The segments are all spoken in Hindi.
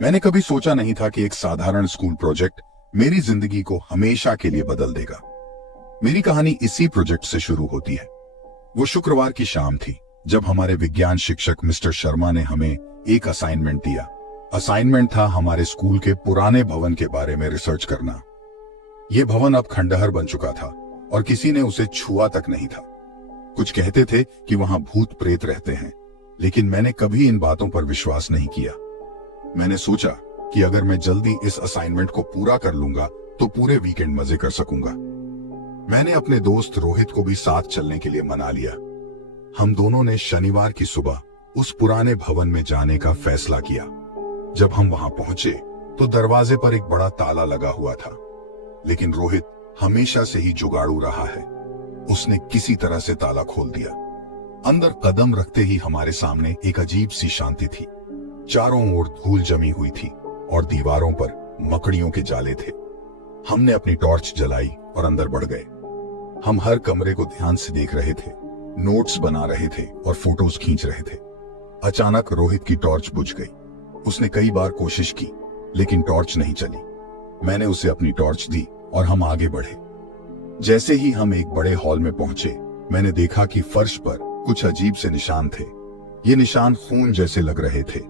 मैंने कभी सोचा नहीं था कि एक साधारण स्कूल प्रोजेक्ट मेरी जिंदगी को हमेशा के लिए बदल देगा। मेरी कहानी इसी प्रोजेक्ट से शुरू होती है। वो शुक्रवार की शाम थी जब हमारे विज्ञान शिक्षक मिस्टर शर्मा ने हमें एक असाइनमेंट दिया। असाइनमेंट था हमारे स्कूल के पुराने भवन के बारे में रिसर्च करना। यह भवन अब खंडहर बन चुका था और किसी ने उसे छुआ तक नहीं था। कुछ कहते थे कि वहां भूत प्रेत रहते हैं, लेकिन मैंने कभी इन बातों पर विश्वास नहीं किया। मैंने सोचा कि अगर मैं जल्दी इस असाइनमेंट को पूरा कर लूंगा तो पूरे वीकेंड मजे कर सकूंगा। मैंने अपने दोस्त रोहित को भी साथ चलने के लिए मना लिया। हम दोनों ने शनिवार की सुबह उस पुराने भवन में जाने का फैसला किया। जब हम वहां पहुंचे तो दरवाजे पर एक बड़ा ताला लगा हुआ था, लेकिन रोहित हमेशा से ही जुगाड़ू रहा है। उसने किसी तरह से ताला खोल दिया। अंदर कदम रखते ही हमारे सामने एक अजीब सी शांति थी। चारों ओर धूल जमी हुई थी और दीवारों पर मकड़ियों के जाले थे। हमने अपनी टॉर्च जलाई और अंदर बढ़ गए। हम हर कमरे को ध्यान से देख रहे थे, नोट्स बना रहे थे और फोटोज खींच रहे थे। अचानक रोहित की टॉर्च बुझ गई। उसने कई बार कोशिश की, लेकिन टॉर्च नहीं चली। मैंने उसे अपनी टॉर्च दी और हम आगे बढ़े। जैसे ही हम एक बड़े हॉल में पहुंचे, मैंने देखा कि फर्श पर कुछ अजीब से निशान थे। ये निशान खून जैसे लग रहे थे।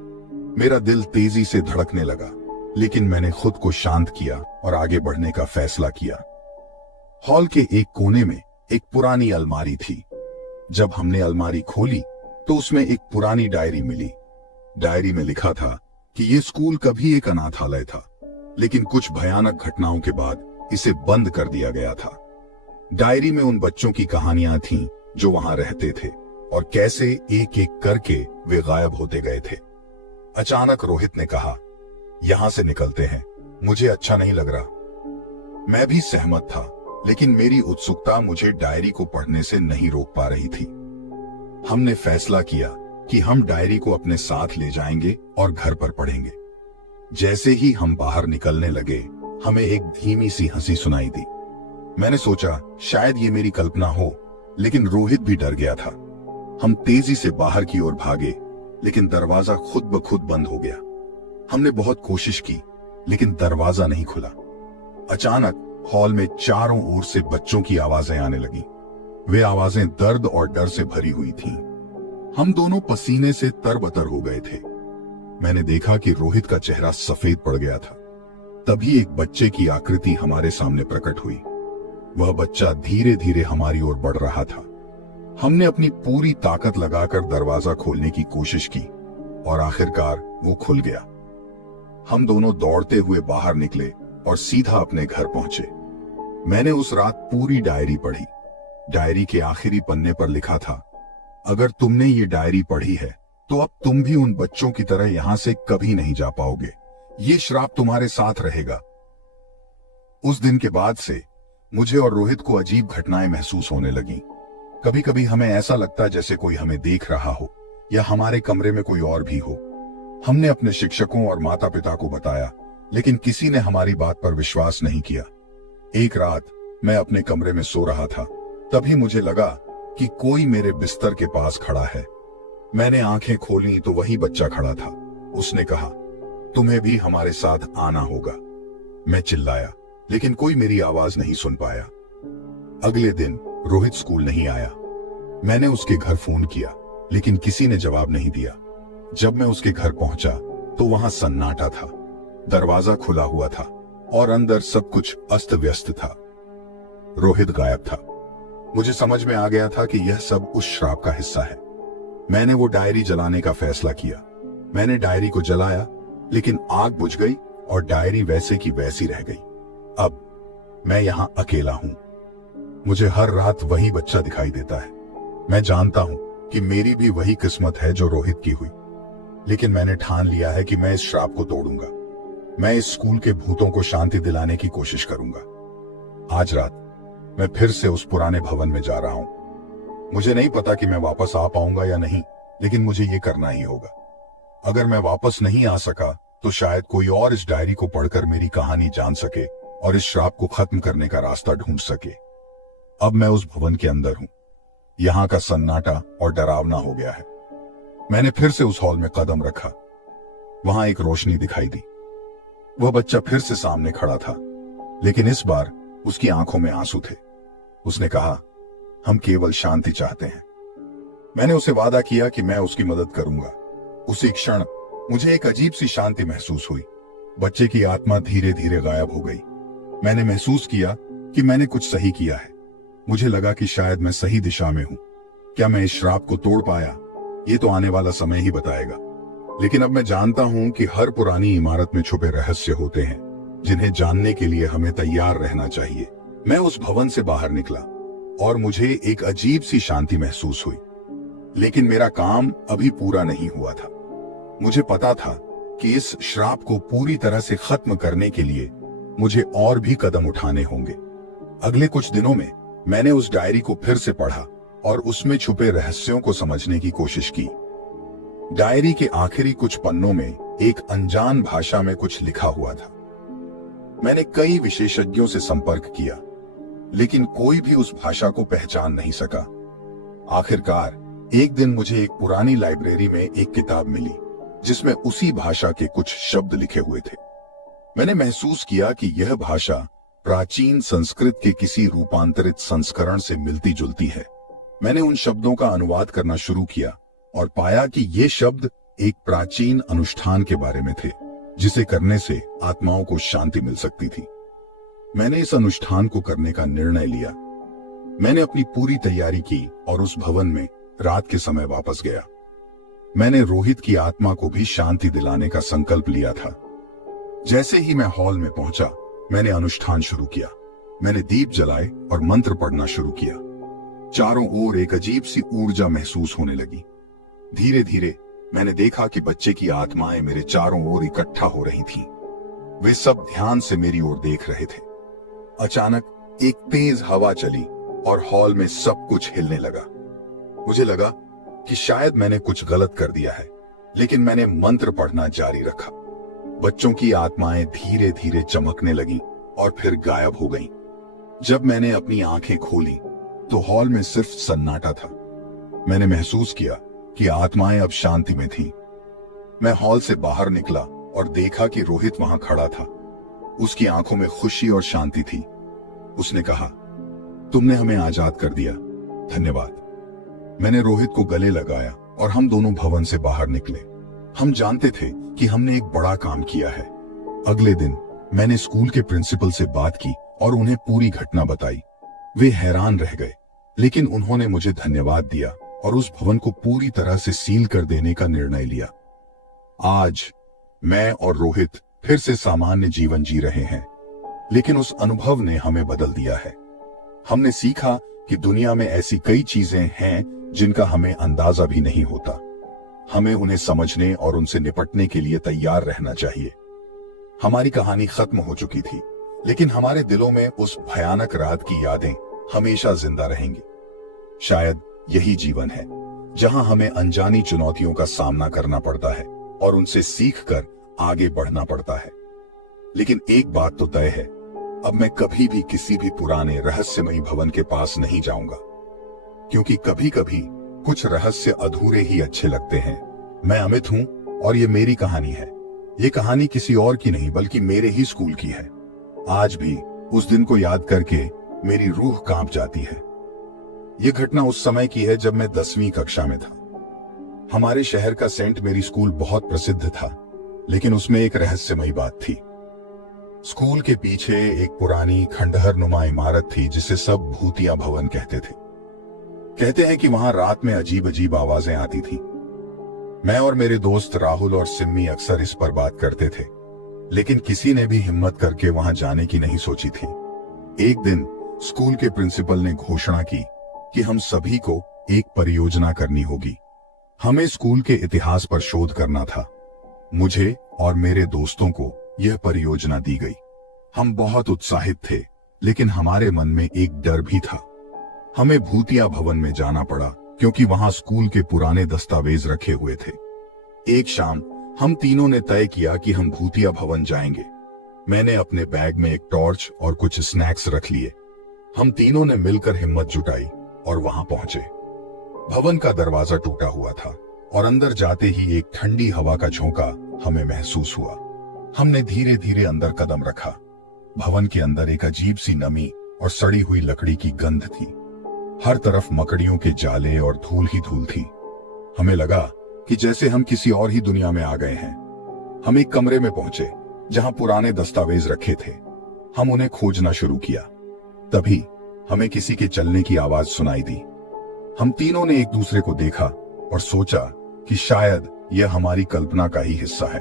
मेरा दिल तेजी से धड़कने लगा, लेकिन मैंने खुद को शांत किया और आगे बढ़ने का फैसला किया। हॉल के एक कोने में एक पुरानी अलमारी थी। जब हमने अलमारी खोली तो उसमें एक पुरानी डायरी मिली। डायरी में लिखा था कि यह स्कूल कभी एक अनाथालय था, लेकिन कुछ भयानक घटनाओं के बाद इसे बंद कर दिया गया था। डायरी में उन बच्चों की कहानियां थीं जो वहां रहते थे और कैसे एक एक करके वे गायब होते गए थे। अचानक रोहित ने कहा, यहां से निकलते हैं, मुझे अच्छा नहीं लग रहा। मैं भी सहमत था, लेकिन मेरी उत्सुकता मुझे डायरी को पढ़ने से नहीं रोक पा रही थी। हमने फैसला किया कि हम डायरी को अपने साथ ले जाएंगे और घर पर पढ़ेंगे। जैसे ही हम बाहर निकलने लगे, हमें एक धीमी सी हंसी सुनाई दी। मैंने सोचा शायद ये मेरी कल्पना हो, लेकिन रोहित भी डर गया था। हम तेजी से बाहर की ओर भागे, लेकिन दरवाजा खुद ब खुद बंद हो गया। हमने बहुत कोशिश की, लेकिन दरवाजा नहीं खुला। अचानक हॉल में चारों ओर से बच्चों की आवाजें आने लगी। वे आवाजें दर्द और डर से भरी हुई थीं। हम दोनों पसीने से तरबतर हो गए थे। मैंने देखा कि रोहित का चेहरा सफेद पड़ गया था। तभी एक बच्चे की आकृति हमारे सामने प्रकट हुई। वह बच्चा धीरे धीरे हमारी ओर बढ़ रहा था। हमने अपनी पूरी ताकत लगाकर दरवाजा खोलने की कोशिश की और आखिरकार वो खुल गया। हम दोनों दौड़ते हुए बाहर निकले और सीधा अपने घर पहुंचे। मैंने उस रात पूरी डायरी पढ़ी। डायरी के आखिरी पन्ने पर लिखा था, अगर तुमने ये डायरी पढ़ी है तो अब तुम भी उन बच्चों की तरह यहां से कभी नहीं जा पाओगे। ये श्राप तुम्हारे साथ रहेगा। उस दिन के बाद से मुझे और रोहित को अजीब घटनाएं महसूस होने लगीं। कभी कभी हमें ऐसा लगता जैसे कोई हमें देख रहा हो या हमारे कमरे में कोई और भी हो। हमने अपने शिक्षकों और माता पिता को बताया, लेकिन किसी ने हमारी बात पर विश्वास नहीं किया। एक रात मैं अपने कमरे में सो रहा था, तभी मुझे लगा कि कोई मेरे बिस्तर के पास खड़ा है। मैंने आंखें खोली तो वही बच्चा खड़ा था। उसने कहा, तुम्हें भी हमारे साथ आना होगा। मैं चिल्लाया, लेकिन कोई मेरी आवाज नहीं सुन पाया। अगले दिन रोहित स्कूल नहीं आया। मैंने उसके घर फोन किया, लेकिन किसी ने जवाब नहीं दिया। जब मैं उसके घर पहुंचा तो वहां सन्नाटा था। दरवाजा खुला हुआ था और अंदर सब कुछ अस्त व्यस्त था। रोहित गायब था। मुझे समझ में आ गया था कि यह सब उस श्राप का हिस्सा है। मैंने वो डायरी जलाने का फैसला किया। मैंने डायरी को जलाया, लेकिन आग बुझ गई और डायरी वैसे की वैसी रह गई। अब मैं यहां अकेला हूं। मुझे हर रात वही बच्चा दिखाई देता है। मैं जानता हूं कि मेरी भी वही किस्मत है जो रोहित की हुई, लेकिन मैंने ठान लिया है कि मैं इस श्राप को तोड़ूंगा। मैं इस स्कूल के भूतों को शांति दिलाने की कोशिश करूंगा। आज रात मैं फिर से उस पुराने भवन में जा रहा हूं। मुझे नहीं पता कि मैं वापस आ पाऊंगा या नहीं, लेकिन मुझे ये करना ही होगा। अगर मैं वापस नहीं आ सका तो शायद कोई और इस डायरी को पढ़कर मेरी कहानी जान सके और इस श्राप को खत्म करने का रास्ता ढूंढ सके। अब मैं उस भवन के अंदर हूं। यहां का सन्नाटा और डरावना हो गया है। मैंने फिर से उस हॉल में कदम रखा। वहां एक रोशनी दिखाई दी। वह बच्चा फिर से सामने खड़ा था, लेकिन इस बार उसकी आंखों में आंसू थे। उसने कहा, हम केवल शांति चाहते हैं। मैंने उसे वादा किया कि मैं उसकी मदद करूंगा। उसी क्षण मुझे एक अजीब सी शांति महसूस हुई। बच्चे की आत्मा धीरे धीरे गायब हो गई। मैंने महसूस किया कि मैंने कुछ सही किया है। मुझे लगा कि शायद मैं सही दिशा में हूं। क्या मैं इस श्राप को तोड़ पाया? ये तो आने वाला समय ही बताएगा। लेकिन अब मैं जानता हूं कि हर पुरानी इमारत में छुपे रहस्य होते हैं, जिन्हें जानने के लिए हमें तैयार रहना चाहिए। मैं उस भवन से बाहर निकला और मुझे एक अजीब सी शांति महसूस हुई। लेकिन मेरा काम अभी पूरा नहीं हुआ था। मुझे पता था कि इस श्राप को पूरी तरह से खत्म करने के लिए मुझे और भी कदम उठाने होंगे। अगले कुछ दिनों में मैंने उस डायरी को फिर से पढ़ा और उसमें छुपे रहस्यों को समझने की कोशिश की। डायरी के आखिरी कुछ पन्नों में एक अनजान भाषा में कुछ लिखा हुआ था। मैंने कई विशेषज्ञों से संपर्क किया, लेकिन कोई भी उस भाषा को पहचान नहीं सका। आखिरकार एक दिन मुझे एक पुरानी लाइब्रेरी में एक किताब मिली, जिसमें उसी भाषा के कुछ शब्द लिखे हुए थे। मैंने महसूस किया कि यह भाषा प्राचीन संस्कृत के किसी रूपांतरित संस्करण से मिलती जुलती है। मैंने उन शब्दों का अनुवाद करना शुरू किया और पाया कि ये शब्द एक प्राचीन अनुष्ठान के बारे में थे, जिसे करने से आत्माओं को शांति मिल सकती थी। मैंने इस अनुष्ठान को करने का निर्णय लिया। मैंने अपनी पूरी तैयारी की और उस भवन में रात के समय वापस गया। मैंने रोहित की आत्मा को भी शांति दिलाने का संकल्प लिया था। जैसे ही मैं हॉल में पहुंचा, मैंने अनुष्ठान शुरू किया। मैंने दीप जलाए और मंत्र पढ़ना शुरू किया। चारों ओर एक अजीब सी ऊर्जा महसूस होने लगी। धीरे धीरे मैंने देखा कि बच्चे की आत्माएं मेरे चारों ओर इकट्ठा हो रही थीं। वे सब ध्यान से मेरी ओर देख रहे थे। अचानक एक तेज हवा चली और हॉल में सब कुछ हिलने लगा। मुझे लगा कि शायद मैंने कुछ गलत कर दिया है, लेकिन मैंने मंत्र पढ़ना जारी रखा। बच्चों की आत्माएं धीरे धीरे चमकने लगीं और फिर गायब हो गईं। जब मैंने अपनी आंखें खोली तो हॉल में सिर्फ सन्नाटा था। मैंने महसूस किया कि आत्माएं अब शांति में थीं। मैं हॉल से बाहर निकला और देखा कि रोहित वहां खड़ा था। उसकी आंखों में खुशी और शांति थी। उसने कहा, तुमने हमें आजाद कर दिया, धन्यवाद। मैंने रोहित को गले लगाया और हम दोनों भवन से बाहर निकले। हम जानते थे कि हमने एक बड़ा काम किया है। अगले दिन मैंने स्कूल के प्रिंसिपल से बात की और उन्हें पूरी घटना बताई। वे हैरान रह गए, लेकिन उन्होंने मुझे धन्यवाद दिया और उस भवन को पूरी तरह से सील कर देने का निर्णय लिया। आज मैं और रोहित फिर से सामान्य जीवन जी रहे हैं, लेकिन उस अनुभव ने हमें बदल दिया है। हमने सीखा कि दुनिया में ऐसी कई चीजें हैं जिनका हमें अंदाजा भी नहीं होता। हमें उन्हें समझने और उनसे निपटने के लिए तैयार रहना चाहिए। हमारी कहानी खत्म हो चुकी थी, लेकिन हमारे दिलों में उस भयानक रात की यादें हमेशा जिंदा रहेंगी। शायद यही जीवन है, जहां हमें अनजानी चुनौतियों का सामना करना पड़ता है और उनसे सीखकर आगे बढ़ना पड़ता है। लेकिन एक बात तो तय है, अब मैं कभी भी किसी भी पुराने रहस्यमयी भवन के पास नहीं जाऊंगा, क्योंकि कभी कभी कुछ रहस्य अधूरे ही अच्छे लगते हैं। मैं अमित हूं और ये मेरी कहानी है। ये कहानी किसी और की नहीं, बल्कि मेरे ही स्कूल की है। आज भी उस दिन को याद करके मेरी रूह कांप जाती है। ये घटना उस समय की है जब मैं 10वीं कक्षा में था। हमारे शहर का सेंट मेरी स्कूल बहुत प्रसिद्ध था, लेकिन उसमें एक रहस्यमयी बात थी। स्कूल के पीछे एक पुरानी खंडहर नुमा इमारत थी, जिसे सब भूतिया भवन कहते थे। कहते हैं कि वहां रात में अजीब अजीब आवाजें आती थी। मैं और मेरे दोस्त राहुल और सिम्मी अक्सर इस पर बात करते थे, लेकिन किसी ने भी हिम्मत करके वहां जाने की नहीं सोची थी। एक दिन स्कूल के प्रिंसिपल ने घोषणा की कि हम सभी को एक परियोजना करनी होगी। हमें स्कूल के इतिहास पर शोध करना था। मुझे और मेरे दोस्तों को यह परियोजना दी गई। हम बहुत उत्साहित थे, लेकिन हमारे मन में एक डर भी था। हमें भूतिया भवन में जाना पड़ा, क्योंकि वहां स्कूल के पुराने दस्तावेज रखे हुए थे। एक शाम हम तीनों ने तय किया कि हम भूतिया भवन जाएंगे। मैंने अपने बैग में एक टॉर्च और कुछ स्नैक्स रख लिए। हम तीनों ने मिलकर हिम्मत जुटाई और वहां पहुंचे। भवन का दरवाजा टूटा हुआ था और अंदर जाते ही एक ठंडी हवा का झोंका हमें महसूस हुआ। हमने धीरे धीरे अंदर कदम रखा। भवन के अंदर एक अजीब सी नमी और सड़ी हुई लकड़ी की गंध थी। हर तरफ मकड़ियों के जाले और धूल ही धूल थी। हमें लगा कि जैसे हम किसी और ही दुनिया में आ गए हैं। हम एक कमरे में पहुंचे जहां पुराने दस्तावेज रखे थे। हम उन्हें खोजना शुरू किया। तभी हमें किसी के चलने की आवाज सुनाई दी। हम तीनों ने एक दूसरे को देखा और सोचा कि शायद यह हमारी कल्पना का ही हिस्सा है,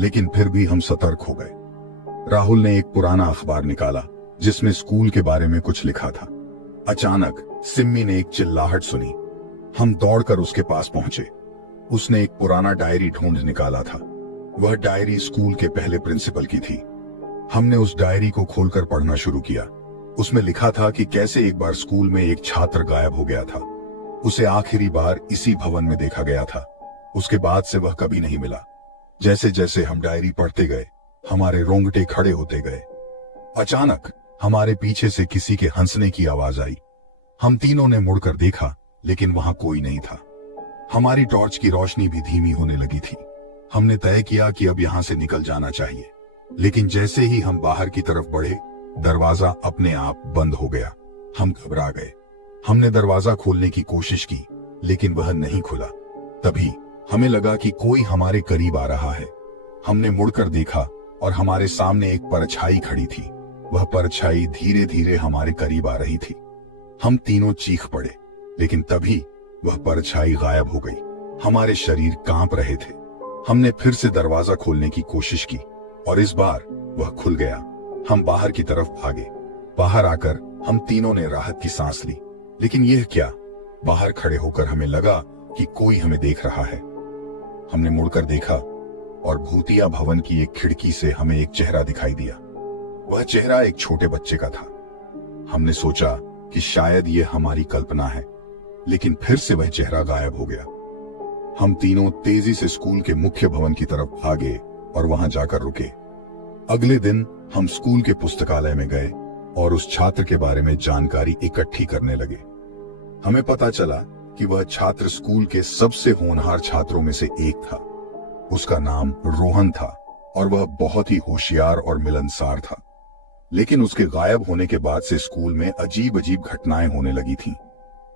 लेकिन फिर भी हम सतर्क हो गए। राहुल ने एक पुराना अखबार निकाला जिसमें स्कूल के बारे में कुछ लिखा था। अचानक सिम्मी ने एक चिल्लाहट सुनी। हम दौड़कर उसके पास पहुंचे। उसने एक पुराना डायरी ढूंढ निकाला था। वह डायरी स्कूल के पहले प्रिंसिपल की थी। हमने उस डायरी को खोलकर पढ़ना शुरू किया। उसमें लिखा था कि कैसे एक बार स्कूल में एक छात्र गायब हो गया था। उसे आखिरी बार इसी भवन में देखा गया था। उसके बाद से वह कभी नहीं मिला। जैसे जैसे हम डायरी पढ़ते गए, हमारे रोंगटे खड़े होते गए। अचानक हमारे पीछे से किसी के हंसने की आवाज आई। हम तीनों ने मुड़कर देखा, लेकिन वहां कोई नहीं था। हमारी टॉर्च की रोशनी भी धीमी होने लगी थी। हमने तय किया कि अब यहां से निकल जाना चाहिए, लेकिन जैसे ही हम बाहर की तरफ बढ़े, दरवाजा अपने आप बंद हो गया। हम घबरा गए। हमने दरवाजा खोलने की कोशिश की, लेकिन वह नहीं खुला। तभी हमें लगा कि कोई हमारे करीब आ रहा है। हमने मुड़कर देखा और हमारे सामने एक परछाई खड़ी थी। वह परछाई धीरे धीरे हमारे करीब आ रही थी। हम तीनों चीख पड़े, लेकिन तभी वह परछाई गायब हो गई। हमारे शरीर कांप रहे थे। हमने फिर से दरवाजा खोलने की कोशिश की और इस बार वह खुल गया। हम बाहर की तरफ भागे। बाहर आकर हम तीनों ने राहत की सांस ली, लेकिन यह क्या? बाहर खड़े होकर हमें लगा कि कोई हमें देख रहा है। हमने मुड़कर देखा और भूतिया भवन की एक खिड़की से हमें एक चेहरा दिखाई दिया। वह चेहरा एक छोटे बच्चे का था। हमने सोचा कि शायद यह हमारी कल्पना है, लेकिन फिर से वह चेहरा गायब हो गया। हम तीनों तेजी से स्कूल के मुख्य भवन की तरफ भागे और वहां जाकर रुके। अगले दिन हम स्कूल के पुस्तकालय में गए और उस छात्र के बारे में जानकारी इकट्ठी करने लगे। हमें पता चला कि वह छात्र स्कूल के सबसे होनहार छात्रों में से एक था। उसका नाम रोहन था और वह बहुत ही होशियार और मिलनसार था। लेकिन उसके गायब होने के बाद से स्कूल में अजीब अजीब घटनाएं होने लगी थीं।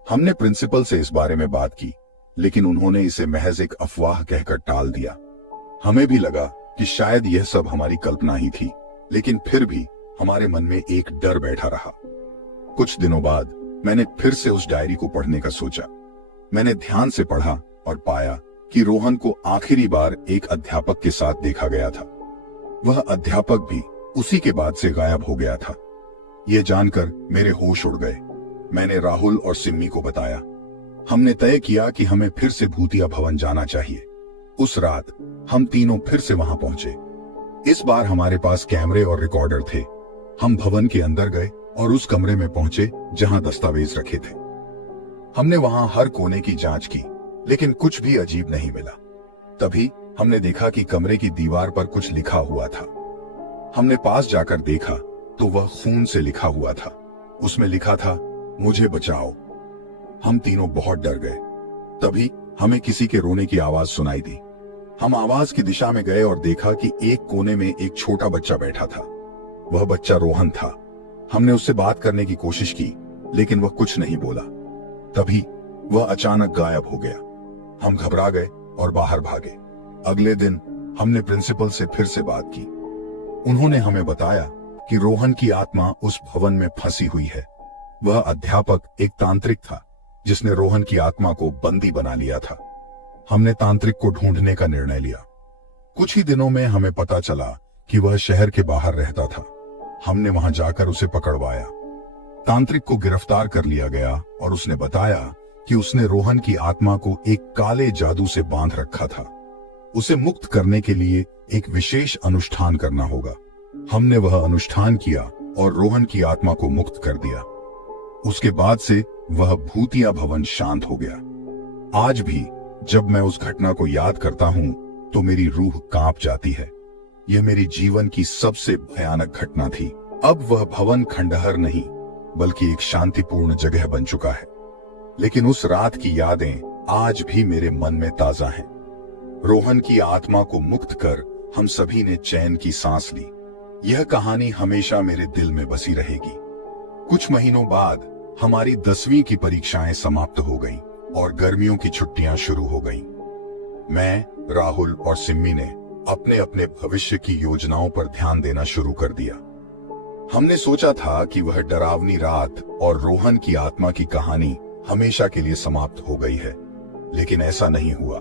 हमने प्रिंसिपल से इस बारे में बात की, लेकिन उन्होंने इसे महज एक अफवाह कहकर टाल दिया। हमें भी लगा कि शायद यह सब हमारी कल्पना ही थी, लेकिन फिर भी हमारे मन में एक डर बैठा रहा। कुछ दिनों बाद मैंने फिर से उस डायरी को पढ़ने का सोचा। मैंने ध्यान से पढ़ा और पाया कि रोहन को आखिरी बार एक अध्यापक के साथ देखा गया था। वह अध्यापक भी उसी के बाद से गायब हो गया था। यह जानकर मेरे होश उड़ गए। मैंने राहुल और सिम्मी को बताया। हमने तय किया कि हमें फिर से भूतिया भवन जाना चाहिए। उस रात हम तीनों फिर से वहां पहुंचे। इस बार हमारे पास कैमरे और रिकॉर्डर थे। हम भवन के अंदर गए और उस कमरे में पहुंचे जहां दस्तावेज रखे थे। हमने वहां हर कोने की जांच की, लेकिन कुछ भी अजीब नहीं मिला। तभी हमने देखा कि कमरे की दीवार पर कुछ लिखा हुआ था। हमने पास जाकर देखा तो वह खून से लिखा हुआ था। उसमें लिखा था, मुझे बचाओ। हम तीनों बहुत डर गए। तभी हमें किसी के रोने की आवाज सुनाई दी। हम आवाज की दिशा में गए और देखा कि एक कोने में एक छोटा बच्चा बैठा था। वह बच्चा रोहन था। हमने उससे बात करने की कोशिश की, लेकिन वह कुछ नहीं बोला। तभी वह अचानक गायब हो गया। हम घबरा गए और बाहर भागे। अगले दिन हमने प्रिंसिपल से फिर से बात की। उन्होंने हमें बताया कि रोहन की आत्मा उस भवन में फंसी हुई है। वह अध्यापक एक तांत्रिक था जिसने रोहन की आत्मा को बंदी बना लिया था। हमने तांत्रिक को ढूंढने का निर्णय लिया। कुछ ही दिनों में हमें पता चला कि वह शहर के बाहर रहता था। हमने वहां जाकर उसे पकड़वाया। तांत्रिक को गिरफ्तार कर लिया गया और उसने बताया कि उसने रोहन की आत्मा को एक काले जादू से बांध रखा था। उसे मुक्त करने के लिए एक विशेष अनुष्ठान करना होगा। हमने वह अनुष्ठान किया और रोहन की आत्मा को मुक्त कर दिया। उसके बाद से वह भूतिया भवन शांत हो गया। आज भी जब मैं उस घटना को याद करता हूं तो मेरी रूह कांप जाती है। यह मेरी जीवन की सबसे भयानक घटना थी। अब वह भवन खंडहर नहीं बल्कि एक शांतिपूर्ण जगह बन चुका है, लेकिन उस रात की यादें आज भी मेरे मन में ताजा हैं। रोहन की आत्मा को मुक्त कर हम सभी ने चैन की सांस ली। यह कहानी हमेशा मेरे दिल में बसी रहेगी। कुछ महीनों बाद हमारी 10वीं की परीक्षाएं समाप्त हो गईं और गर्मियों की छुट्टियां शुरू हो गईं। मैं, राहुल और सिम्मी ने अपने अपने भविष्य की योजनाओं पर ध्यान देना शुरू कर दिया। हमने सोचा था कि वह डरावनी रात और रोहन की आत्मा की कहानी हमेशा के लिए समाप्त हो गई है, लेकिन ऐसा नहीं हुआ।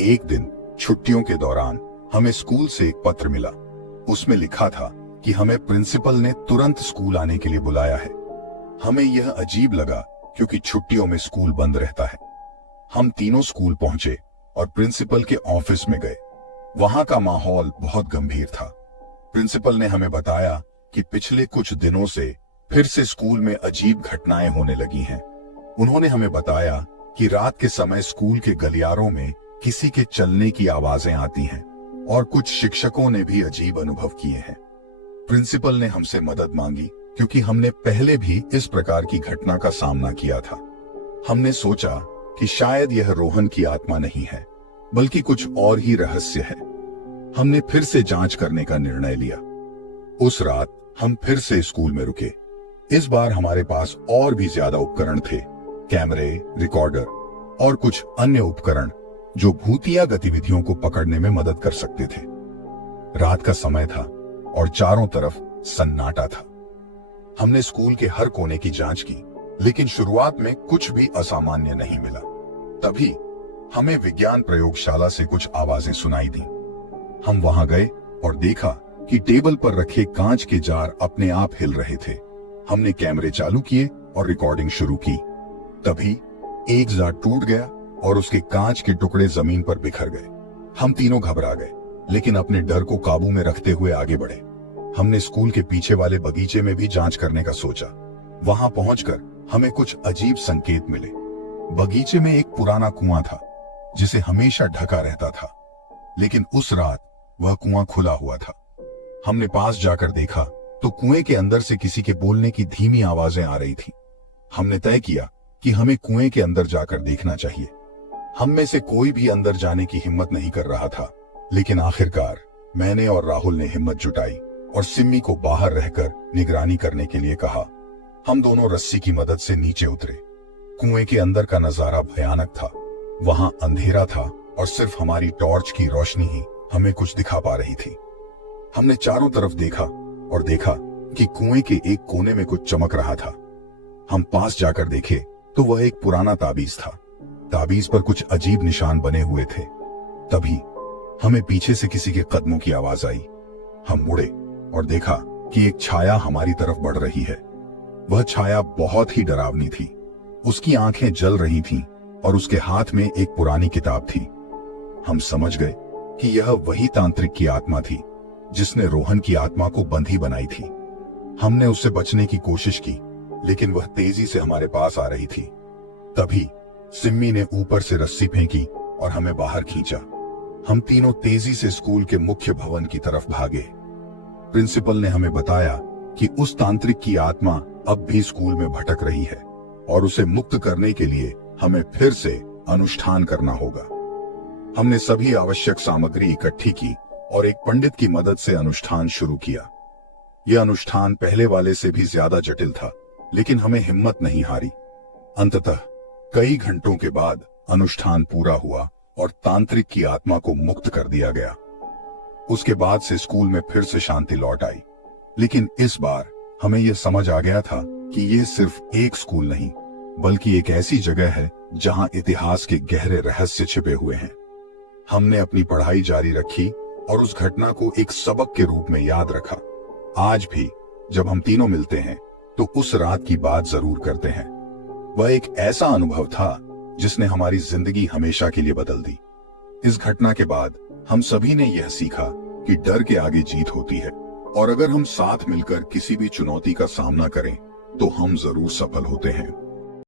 एक दिन छुट्टियों के दौरान हमें स्कूल से एक पत्र मिला। उसमें लिखा था कि हमें प्रिंसिपल ने तुरंत स्कूल आने के लिए बुलाया है। हमें यह अजीब लगा क्योंकि छुट्टियों में स्कूल बंद रहता है। हम तीनों स्कूल पहुंचे और प्रिंसिपल के ऑफिस में गए। वहां का माहौल बहुत गंभीर था। प्रिंसिपल ने हमें बताया कि पिछले कुछ दिनों से फिर से स्कूल में अजीब घटनाएं होने लगी हैं। उन्होंने हमें बताया कि रात के समय स्कूल के गलियारों में किसी के चलने की आवाजें आती हैं और कुछ शिक्षकों ने भी अजीब अनुभव किए हैं। प्रिंसिपल ने हमसे मदद मांगी क्योंकि हमने पहले भी इस प्रकार की घटना का सामना किया था। हमने सोचा कि शायद यह रोहन की आत्मा नहीं है, बल्कि कुछ और ही रहस्य है। हमने फिर से जांच करने का निर्णय लिया। उस रात हम फिर से स्कूल में रुके। इस बार हमारे पास और भी ज्यादा उपकरण थे, कैमरे, रिकॉर्डर और कुछ अन्य उपकरण जो भूतिया गतिविधियों को पकड़ने में मदद कर सकते थे। रात का समय था और चारों तरफ सन्नाटा था। हमने स्कूल के हर कोने की जांच की, लेकिन शुरुआत में कुछ भी असामान्य नहीं मिला। तभी हमें विज्ञान प्रयोगशाला से कुछ आवाजें सुनाई दी। हम वहां गए और देखा कि टेबल पर रखे कांच के जार अपने आप हिल रहे थे। हमने कैमरे चालू किए और रिकॉर्डिंग शुरू की। तभी एक जार टूट गया और उसके कांच के टुकड़े जमीन पर बिखर गए। हम तीनों घबरा गए, लेकिन अपने डर को काबू में रखते हुए आगे बढ़े। हमने स्कूल के पीछे वाले बगीचे में भी जांच करने का सोचा। वहां पहुंचकर हमें कुछ अजीब संकेत मिले। बगीचे में एक पुराना कुआं था जिसे हमेशा ढका रहता था, लेकिन उस रात वह कुआं खुला हुआ था। हमने पास जाकर देखा तो कुएं के अंदर से किसी के बोलने की धीमी आवाजें आ रही थी। हमने तय किया कि हमें कुएं के अंदर जाकर देखना चाहिए। हम में से कोई भी अंदर जाने की हिम्मत नहीं कर रहा था, लेकिन आखिरकार मैंने और राहुल ने हिम्मत जुटाई और सिम्मी को बाहर रहकर निगरानी करने के लिए कहा। हम दोनों रस्सी की मदद से नीचे उतरे। कुएं के अंदर का नजारा भयानक था। वहां अंधेरा था और सिर्फ हमारी टॉर्च की रोशनी ही हमें कुछ दिखा पा रही थी। हमने चारों तरफ देखा और देखा कि कुएं के एक कोने में कुछ चमक रहा था। हम पास जाकर देखे तो वह एक पुराना ताबीज था। ताबीज पर कुछ अजीब निशान बने हुए थे। तभी हमें पीछे से किसी के कदमों की आवाज आई। हम मुड़े और देखा कि एक छाया हमारी तरफ बढ़ रही है। वह छाया बहुत ही डरावनी थी। उसकी आंखें जल रही थीं और उसके हाथ में एक पुरानी किताब थी। हम समझ गए कि यह वही तांत्रिक की आत्मा थी जिसने रोहन की आत्मा को बंधी बनाई थी। हमने उससे बचने की कोशिश की, लेकिन वह तेजी से हमारे पास आ रही थी। तभी सिम्मी ने ऊपर से रस्सी फेंकी और हमें बाहर खींचा। हम तीनों तेजी से स्कूल के मुख्य भवन की तरफ भागे। प्रिंसिपल ने हमें बताया कि उस तांत्रिक की आत्मा अब भी स्कूल में भटक रही है और उसे मुक्त करने के लिए हमें फिर से अनुष्ठान करना होगा। हमने सभी आवश्यक सामग्री इकट्ठी की और एक पंडित की मदद से अनुष्ठान शुरू किया। यह अनुष्ठान पहले वाले से भी ज्यादा जटिल था, लेकिन हमें हिम्मत नहीं हारी। अंततः कई घंटों के बाद अनुष्ठान पूरा हुआ और तांत्रिक की आत्मा को मुक्त कर दिया गया। उसके बाद से स्कूल में फिर से शांति लौट आई। लेकिन इस बार हमें यह समझ आ गया था कि यह सिर्फ एक स्कूल नहीं, बल्कि एक ऐसी जगह है जहां इतिहास के गहरे रहस्य छिपे हुए हैं। हमने अपनी पढ़ाई जारी रखी और उस घटना को एक सबक के रूप में याद रखा। आज भी जब हम तीनों मिलते हैं तो उस रात की बात जरूर करते हैं। वह एक ऐसा अनुभव था जिसने हमारी जिंदगी हमेशा के लिए बदल दी। इस घटना के बाद हम सभी ने यह सीखा कि डर के आगे जीत होती है और अगर हम साथ मिलकर किसी भी चुनौती का सामना करें तो हम जरूर सफल होते हैं।